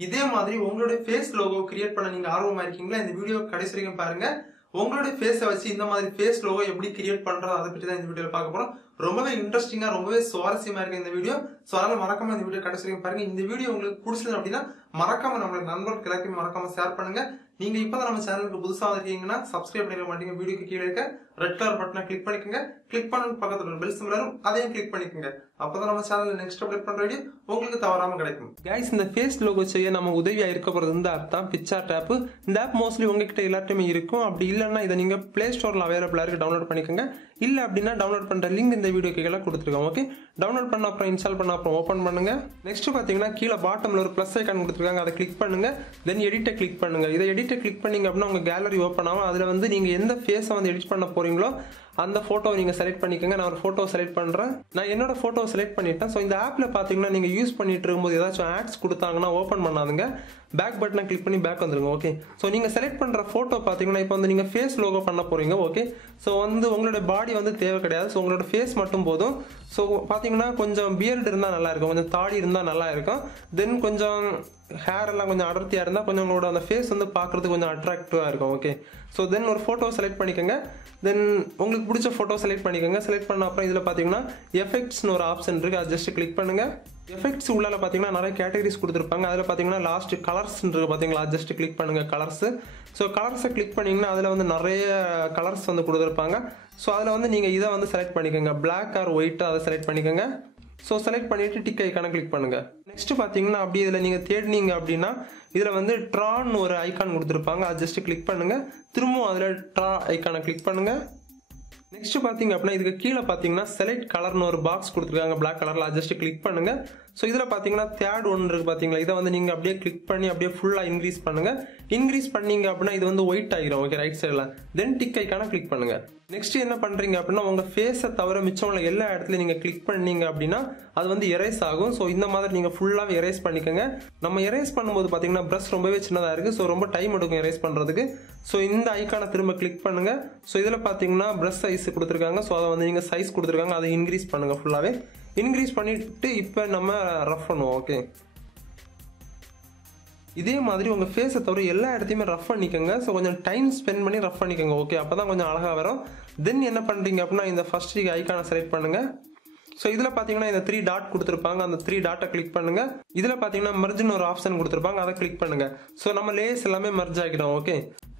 இதே மாதிரி உங்களுடைய ஃபேஸ் லோகோ கிரியேட் பண்ண நீங்க ஆர்வமா இருக்கீங்களா? இந்த வீடியோ கடைசி வரைக்கும் பாருங்க. உங்களுடைய ஃபேஸை வச்சு இந்த மாதிரி ஃபேஸ் லோகோ எப்படி கிரியேட் பண்றது அதை பற்றி தான் இந்த வீடியோல பார்க்க போறோம். ரொம்பவே இன்ட்ரெஸ்டிங்கா ரொம்பவே சுவாரஸ்யமா இருக்கு இந்த வீடியோ. ஸோ அதனால மறக்காம இந்த வீடியோ கடைசி வரைக்கும் பாருங்க. இந்த வீடியோ உங்களுக்கு பிடிச்சது அப்படின்னா மறக்காம நம்மளோட நண்பர்களுக்கு எல்லாத்தையும் மறக்காம ஷேர் பண்ணுங்க. நீங்க இப்பதான் நம்ம சேனலுக்கு புதுசா வந்திருக்கீங்கன்னா சப்ஸ்கிரைப் பண்ணிக்க மாட்டீங்க. வீடியோக்கு கீழே இருக்க ரெட் கலர் பட்டனை கிளிக் பண்ணிக்கோங்க. கிளிக் பண்ண பக்கத்துல ஒரு பெல் சிம்பல் வரும், அதையும் கிளிக் பண்ணிக்கோங்க. அப்பதான் நம்ம சேனல்ல நெக்ஸ்ட் அப்டேட் பண்ற வீடியோ உங்களுக்கு தவறாம கிடைக்கும். கைஸ், இந்த ஃபேஸ் லோகோ செய்ய நம்ம உதவியா இருக்க போறது இந்த ஆப் தான், PicsArt ஆப். இந்த ஆப் மோஸ்ட்லி உங்ககிட்ட எல்லாத்தையுமே இருக்கும். அப்படி இல்லைன்னா இதை நீங்க பிளே ஸ்டோர்ல அவைலபிளா இருக்கு, டவுன்லோட் பண்ணிக்கோங்க. இல்ல அப்படின்னா டவுன்லோட் பண்ற லிங்க் இந்த வீடியோக்கு கீழே கொடுத்துருக்கோம். ஓகே, டவுன்லோட் பண்ண அப்புறம் இன்ஸ்டால் பண்ண அப்புறம் ஓபன் பண்ணுங்க. நெக்ஸ்ட் பாத்தீங்கன்னா கீழே பாட்டம்ல ஒரு பிளஸ் ஐகான் கொடுத்துருக்காங்க, அதை கிளிக் பண்ணுங்க. தென் எடிட்டை கிளிக் பண்ணுங்க. இதை எடிட்டை கிளிக் பண்ணீங்க அப்படின்னா உங்க கேலரி ஓப்பன் ஆகும். அதுல வந்து நீங்க எந்த ஃபேஸை வந்து எடிட் பண்ண போறீங்களோ அந்த போட்டோவை நீங்க செலக்ட் பண்ணிக்கோங்க. நான் ஒரு போட்டோ செலக்ட் பண்றேன். நான் என்னோட போட்டோ செலக்ட் பண்ணிட்டேன். ஸோ இந்த ஆப்ல பாத்தீங்கன்னா நீங்க யூஸ் பண்ணிட்டு இருக்கும்போது ஏதாச்சும் ஆட்ஸ் கொடுத்தாங்கன்னா ஓப்பன் பண்ணாதுங்க. பேக் பட்டனை கிளிக் பண்ணி பேக் வந்துருங்க. ஓகே, ஸோ நீங்க செலக்ட் பண்ற போட்டோ பாத்தீங்கன்னா இப்போ வந்து நீங்க ஃபேஸ் லோகோ பண்ண போறீங்க. ஓகே, ஸோ வந்து உங்களோட பாடி வந்து தேவை கிடையாது. ஸோ உங்களோட ஃபேஸ் மட்டும் போதும். ஸோ பாத்தீங்கன்னா கொஞ்சம் பியர்டு இருந்தா நல்லா இருக்கும், கொஞ்சம் தாடி இருந்தா நல்லா இருக்கும். தென் கொஞ்சம் ஹேர் எல்லாம் கொஞ்சம் அடர்த்தியா இருந்தா கொஞ்சம் உங்களோட அந்த ஃபேஸ் வந்து பாக்குறதுக்கு கொஞ்சம் அட்ராக்டிவா இருக்கும். ஓகே, ஸோ தென் ஒரு போட்டோ செலக்ட் பண்ணிக்கோங்க. தென் உங்களுக்கு பிடிச்ச போட்டோ செலக்ட் பண்ணிக்கோங்க. செலக்ட் பண்ண அப்புறம் இதுல பாத்தீங்கன்னா எஃபெக்ட்ஸ்னு ஒரு ஆப்ஷன் இருக்கு, அதை ஜஸ்ட் கிளிக் பண்ணுங்க. எஃபெக்ட்ஸ் உள்ளால பாத்தீங்கன்னா நிறைய கேட்டகரிஸ் கொடுத்துருப்பாங்க. அதுல பாத்தீங்கன்னா லாஸ்ட் கலர்ஸ் இருக்கு பாத்தீங்களா, ஜஸ்ட் கிளிக் பண்ணுங்க கலர்ஸ். ஸோ கலர்ஸை கிளிக் பண்ணீங்கன்னா அதுல வந்து நிறைய கலர்ஸ் வந்து கொடுத்துருப்பாங்க. ஸோ அதுல வந்து நீங்க இதை வந்து செலக்ட் பண்ணிக்கோங்க, பிளாக் ஆர் ஒயிட், அதை செலக்ட் பண்ணிக்கோங்க. ஸோ செலக்ட் பண்ணிட்டு டிக் ஐக்கான கிளிக் பண்ணுங்க. நெக்ஸ்ட் பாத்தீங்கன்னா அப்படி இதுல நீங்க தேடினீங்க அப்படின்னா இதுல வந்து ட்ரான் ஒரு ஐக்கான் கொடுத்துருப்பாங்க, அதை ஜஸ்ட் கிளிக் பண்ணுங்க. திரும்பவும் அதுல ட்ரா ஐக்கான கிளிக் பண்ணுங்க. நெக்ஸ்ட் பாத்தீங்க அப்படின்னா இதுக்கு கீழே பாத்தீங்கன்னா செலக்ட் கலர்னு ஒரு பாக்ஸ் கொடுத்துருக்காங்க பிளாக் கலர்ல, ஜஸ்ட் கிளிக் பண்ணுங்க. ஸோ இதுல பாத்தீங்கன்னா தேர்ட் ஒன்று இருக்கு பாத்தீங்களா, இதை வந்து நீங்க அப்படியே கிளிக் பண்ணி அப்படியே ஃபுல்லா இன்க்ரீஸ் பண்ணுங்க. இன்க்ரீஸ் பண்ணீங்க அப்படின்னா இது வந்து ஒயிட் ஆகிரும். ஓகே, ரைட் சைட்ல. தென் டிக் ஐக்கான கிளிக் பண்ணுங்க. நெக்ஸ்ட் என்ன பண்றீங்க அப்படின்னா உங்க ஃபேஸை தவிர மிச்சம் உள்ள எல்லா இடத்துலயும் நீங்க கிளிக் பண்ணீங்க அப்படின்னா அது வந்து எரேஸ் ஆகும். ஸோ இந்த மாதிரி நீங்க ஃபுல்லாவே எரேஸ் பண்ணிக்கோங்க. நம்ம எரேஸ் பண்ணும்போது பாத்தீங்கன்னா பிரஷ் ரொம்பவே சின்னதா இருக்கு, ஸோ ரொம்ப டைம் எடுக்கும் எரேஸ் பண்றதுக்கு. ஸோ இந்த ஐக்கான திரும்ப கிளிக் பண்ணுங்க. ஸோ இதுல பாத்தீங்கன்னா பிரஷ் சைஸ் கொடுத்துருக்காங்க, ஸோ அதை வந்து நீங்க சைஸ் கொடுத்துருக்காங்க, அதை இன்க்ரீஸ் பண்ணுங்க. ஃபுல்லாவே இன்க்ரீஸ் பண்ணிட்டு இப்போ நம்ம ரஃப் பண்ணுவோம். ஓகே, இதே மாதிரி உங்க ஃபேஸை தவிர எல்லா இடத்தையுமே ரஃப் பண்ணிக்கோங்க. ஸோ கொஞ்சம் டைம் ஸ்பெண்ட் பண்ணி ரஃப் பண்ணிக்கோங்க. ஓகே, அப்பதான் கொஞ்சம் அழகா வரும். தென் என்ன பண்றீங்க அப்படின்னா இந்த ஃபர்ஸ்ட் ஐக்கானை செலக்ட் பண்ணுங்க. ஸோ இதுல பாத்தீங்கன்னா இந்த 3 டாட் கொடுத்துருப்பாங்க, அந்த 3 டாட்டை கிளிக் பண்ணுங்க. இதுல பாத்தீங்கன்னா மெர்ஜ்னு ஒரு ஆப்ஷன் கொடுத்துருப்பாங்க, அதை கிளிக் பண்ணுங்க. ஸோ நம்ம லேயர்ஸ் எல்லாமே மெர்ஜ் ஆகிடும். ஓகே,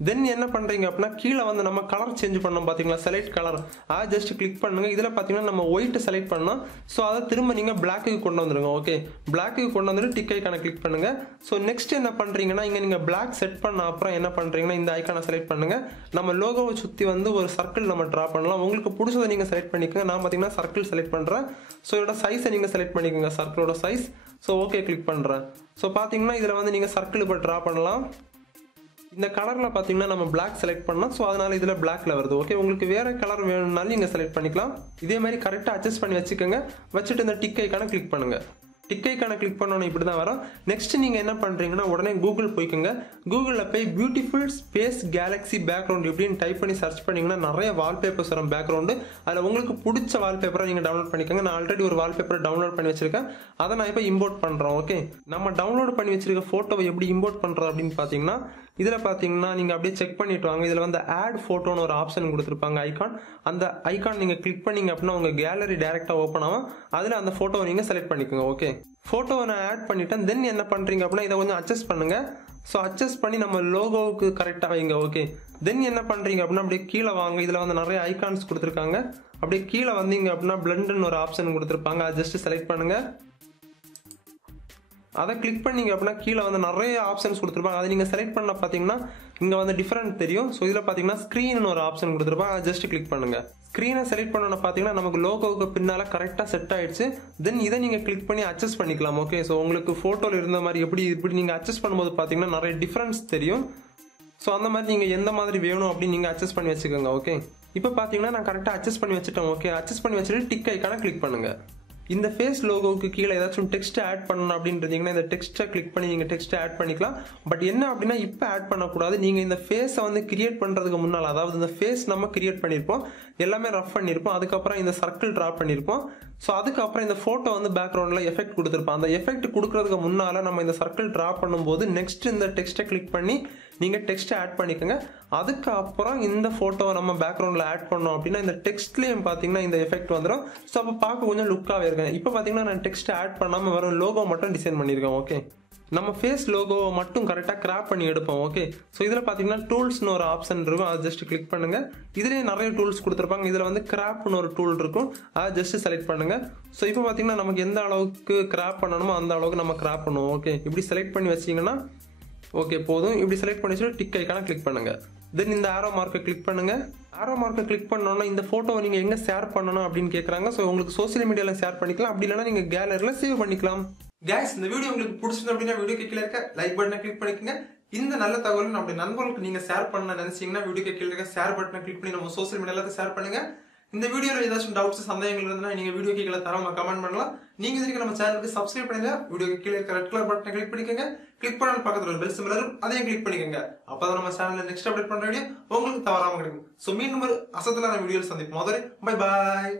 தென் என்ன பண்றீங்க அப்படின்னா கீழே வந்து நம்ம கலர் சேஞ்ச் பண்ணோம் பாத்தீங்களா, செலக்ட் கலர், அதை ஜஸ்ட் கிளிக் பண்ணுங்க. இதுல பாத்தீங்கன்னா நம்ம ஒயிட் செலக்ட் பண்ணோம். ஸோ அதை திரும்ப நீங்க பிளாக்கு கொண்டு வந்துருங்க. ஓகே, பிளாக்கு கொண்டு வந்துட்டு டிக் ஐக்கான கிளிக் பண்ணுங்க. ஸோ நெக்ஸ்ட் என்ன பண்றீங்கன்னா இங்க நீங்க பிளாக் செட் பண்ண அப்புறம் என்ன பண்றீங்கன்னா இந்த ஐக்கானை செலக்ட் பண்ணுங்க. நம்ம லோகோவை சுத்தி வந்து ஒரு சர்க்கிள் நம்ம டிரா பண்ணலாம். உங்களுக்கு பிடிச்சதை நீங்க செலக்ட் பண்ணிக்கோங்க. நான் பாத்தீங்கன்னா சர்க்கிள் செலக்ட் பண்றேன். ஸோ இதோட சைஸை நீங்க செலக்ட் பண்ணிக்கோங்க, சர்க்கிளோட சைஸ். ஸோ ஓகே கிளிக் பண்றேன். ஸோ பாத்தீங்கன்னா இதுல வந்து நீங்க சர்க்கிள் இப்போ டிரா பண்ணலாம். இந்த கலர்ல பாத்தீங்கன்னா நம்ம பிளாக் செலக்ட் பண்ணோம், ஸோ அதனால இதுல பிளாக்ல வருது. ஓகே, உங்களுக்கு வேற கலர் வேணும்னாலும் நீங்க செலக்ட் பண்ணிக்கலாம். இதே மாதிரி கரெக்டா அட்ஜஸ்ட் பண்ணி வச்சுக்கோங்க. வச்சுட்டு இந்த டிக் ஐக்கான கிளிக் பண்ணுங்க. டிக் ஐக்கான கிளிக் பண்ணோன்னு இப்படி தான் வரும். நெக்ஸ்ட் நீங்க என்ன பண்றீங்கன்னா உடனே கூகுள் போய்க்கோங்க. கூகுள்ல போய் பியூட்டிஃபுல் ஸ்பேஸ் கேலக்ஸி பேக்ரவுண்ட் இப்படின்னு டைப் பண்ணி சர்ச் பண்ணீங்கன்னா நிறைய வால்பேப்பர்ஸ் வரும் பேக்ரவுண்டு. அதில் உங்களுக்கு பிடிச்ச வால்பேப்பரை நீங்க டவுன்லோட் பண்ணிக்கோங்க. நான் ஆல்ரெடி ஒரு வால்பேப்பரை டவுன்லோட் பண்ணி வச்சிருக்கேன், அதை நான் இப்போ இம்போர்ட் பண்றேன். ஓகே, நம்ம டவுன்லோட் பண்ணி வச்சிருக்க போட்டோவை எப்படி இம்போர்ட் பண்றது அப்படின்னு பாத்தீங்கன்னா இதுல பாத்தீங்கன்னா நீங்க அப்படியே செக் பண்ணிட்டு வாங்க. இதுல வந்து ஆட் போட்டோன்னு ஒரு ஆப்ஷன் கொடுத்துருப்பாங்க, ஐகான். அந்த ஐகான் நீங்க கிளிக் பண்ணீங்க அப்படின்னா உங்க கேலரி டைரக்டா ஓப்பன் ஆகும். அதுல அந்த போட்டோவை நீங்க செலக்ட் பண்ணிக்கோங்க. ஓகே, போட்டோவை நான் ஆட் பண்ணிட்டேன். தென் என்ன பண்றீங்க அப்படின்னா இதை கொஞ்சம் அட்ஜஸ்ட் பண்ணுங்க. ஸோ அட்ஜஸ்ட் பண்ணி நம்ம லோகோவுக்கு கரெக்டா வைங்க. ஓகே, தென் என்ன பண்றீங்க அப்படின்னா அப்படியே கீழே வாங்க. இதுல வந்து நிறைய ஐகான்ஸ் கொடுத்துருக்காங்க. அப்படியே கீழே வந்தீங்க அப்படின்னா பிளெண்ட்னு ஒரு ஆப்ஷன் கொடுத்துருப்பாங்க, அதை ஜஸ்ட் செலக்ட் பண்ணுங்க. அதை கிளிக் பண்ணீங்க அப்படின்னா கீழே வந்து நிறைய ஆப்ஷன்ஸ் கொடுத்துருப்பாங்க, அதை நீங்க செலக்ட் பண்ண பாத்தீங்கன்னா இங்க வந்து டிஃபரெண்ட் தெரியும். ஸோ இதுல பாத்தீங்கன்னா ஸ்கிரீன் ஒரு ஆப்ஷன் கொடுத்துருப்பாங்க, அதை ஜஸ்ட் கிளிக் பண்ணுங்க. ஸ்கிரீனை செலக்ட் பண்ணோன்னு பாத்தீங்கன்னா நமக்கு லோகோவுக்கு பின்னால கரெக்டா செட் ஆயிடுச்சு. தென் இதை நீங்க கிளிக் பண்ணி அட்ஜஸ்ட் பண்ணிக்கலாம். ஓகே, ஸோ உங்களுக்கு போட்டோல இருந்த மாதிரி இப்படி நீங்க அட்ஜஸ்ட் பண்ணும்போது பாத்தீங்கன்னா நிறைய டிஃபரன்ஸ் தெரியும். ஸோ அந்த மாதிரி நீங்க எந்த மாதிரி வேணும் அப்படின்னு நீங்க அட்ஜஸ்ட் பண்ணி வச்சுக்கோங்க. ஓகே, இப்போ பாத்தீங்கன்னா நான் கரெக்டா அட்ஜஸ்ட் பண்ணி வச்சுட்டேன். ஓகே, அட்ஜஸ்ட் பண்ணி வச்சுட்டு டிக் ஐக்கான கிளிக் பண்ணுங்க. இந்த ஃபேஸ் லோகோவுக்கு கீழே ஏதாச்சும் டெக்ஸ்ட் ஆட் பண்ணணும் அப்படின்றீங்கன்னா இந்த டெக்ஸ்ட்டை கிளிக் பண்ணி நீங்க டெக்ஸ்ட் ஆட் பண்ணிக்கலாம். பட் என்ன அப்படின்னா இப்போ ஆட் பண்ணக்கூடாது. நீங்க இந்த ஃபேஸை வந்து கிரியேட் பண்றதுக்கு முன்னால், அதாவது இந்த ஃபேஸ் நம்ம கிரியேட் பண்ணியிருப்போம், எல்லாமே ரஃப் பண்ணியிருப்போம், அதுக்கப்புறம் இந்த சர்க்கிள் டிரா பண்ணியிருப்போம். ஸோ அதுக்கப்புறம் இந்த ஃபோட்டோ வந்து பேக்ரவுண்டில் எஃபெக்ட் கொடுத்துருப்பேன். அந்த எஃபெக்ட் கொடுக்கறதுக்கு முன்னால் நம்ம இந்த சர்க்கிள் ட்ரா பண்ணும்போது நெக்ஸ்ட் இந்த டெக்ஸ்ட்டை கிளிக் பண்ணி நீங்கள் டெக்ஸ்ட்டை ஆட் பண்ணிக்கோங்க. அதுக்கப்புறம் இந்த ஃபோட்டோவை நம்ம பேக்ரவுண்டில் ஆட் பண்ணோம் அப்படின்னா இந்த டெக்ஸ்ட்லேயும் பார்த்தீங்கன்னா இந்த எஃபெக்ட் வந்துடும். ஸோ அப்போ பார்க்க கொஞ்சம் லுக்காகவே இருக்கேன். இப்போ பார்த்தீங்கன்னா நான் டெக்ஸ்ட்டை ஆட் பண்ணாமல் வெறும் லோகோ மட்டும் டிசைன் பண்ணியிருக்கேன். ஓகே, நம்ம ஃபேஸ் லோகோவை மட்டும் கரெக்டாக கிராப் பண்ணி எடுப்போம். ஓகே, ஸோ இதில் பார்த்தீங்கன்னா டூல்ஸ்னு ஒரு ஆப்ஷன் இருக்கும், அதை ஜஸ்ட் கிளிக் பண்ணுங்க. இதுலேயே நிறைய டூல்ஸ் கொடுத்துருப்பாங்க. இதில் வந்து கிராப்னு ஒரு டூல் இருக்கும், அதை ஜஸ்ட் செலக்ட் பண்ணுங்க. ஸோ இப்போ பார்த்தீங்கன்னா நமக்கு எந்த அளவுக்கு கிராப் பண்ணணுமோ அந்த அளவுக்கு நம்ம கிராப் பண்ணுவோம். ஓகே, இப்படி செலக்ட் பண்ணி வச்சிங்கன்னா ஓகே போதும். இப்படி செலக்ட் பண்ணி வச்சுட்டு டிக் ஐக்கான கிளிக் பண்ணுங்க. தென் இந்த ஆரோ மார்க்கை கிளிக் பண்ணுங்க. ஆரோ மார்க்கை கிளிக் பண்ணோன்னா இந்த ஃபோட்டோவை நீங்கள் எங்கே ஷேர் பண்ணணும் அப்படின்னு கேட்குறாங்க. ஸோ உங்களுக்கு சோசியல் மீடியாவில் ஷேர் பண்ணிக்கலாம், அப்படி இல்லைனா நீங்கள் கேலரியில் சேவ் பண்ணிக்கலாம். கைஸ், இந்த வீடியோ உங்களுக்கு பிடிச்சிருந்தது அப்படின்னா வீடியோ கீழே இருக்க லைக் பட்டனை கிளிக் பண்ணிக்கோங்க. இந்த நல்ல தகவல் நம்மளுடைய நண்பர்களுக்கு நீங்க ஷேர் பண்ண நினைச்சீங்கன்னா வீடியோ கீழே இருக்க ஷேர் பட்டனை கிளிக் பண்ணி நம்ம சோசியல் மீடியால ஷேர் பண்ணுங்க. இந்த வீடியோல ஏதாச்சும் டவுட்ஸ் சந்தேகங்கள் இருந்தா நீங்க வீடியோ கீழே தரமா கமெண்ட் பண்ணலாம். நீங்க இதுக்கு நம்ம சேனலுக்கு சப்ஸ்கிரைப் பண்ணுங்க. வீடியோ கீழே இருக்க ரெட் கலர் பட்டனை கிளிக் பண்ணிக்கோங்க. கிளிக் பண்ண பக்கத்துல ஒரு பெல் சிம்பல் இருக்கும், அதையும் கிளிக் பண்ணிக்கோங்க. அப்பதான் நம்ம சேனல்ல நெக்ஸ்ட் அப்டேட் பண்ற வீடியோ உங்களுக்கு தவறாம கிடைக்கும். சோ மீண்டும் ஒரு அசத்தலான வீடியோல சந்திப்போம். Bye bye.